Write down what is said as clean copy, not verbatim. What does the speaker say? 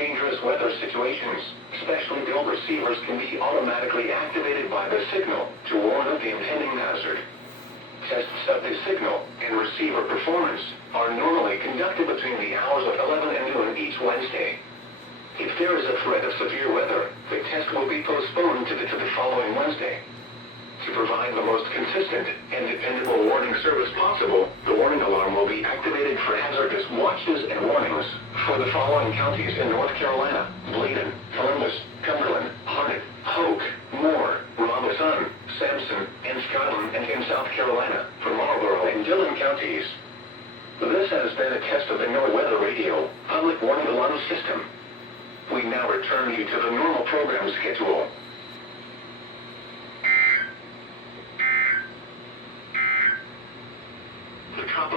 dangerous weather situations, specially built receivers can be automatically activated by the signal to warn of the impending hazard. Tests of the signal and receiver performance are normally conducted between the hours of 11 and noon each Wednesday. If there is a threat of severe weather, the test will be postponed to the following Wednesday. To provide the most consistent and dependable warning service possible, the warning alarm will be activated for hazardous watches and warnings for the following counties in North Carolina: Bladen, Columbus, Cumberland, Harnett, Hoke, Moore, Robeson, Sampson, and Scotland, and in South Carolina for Marlborough and Dillon counties. This has been a test of the NOAA Weather Radio Public Warning Alarm System. We now return you to the normal program schedule.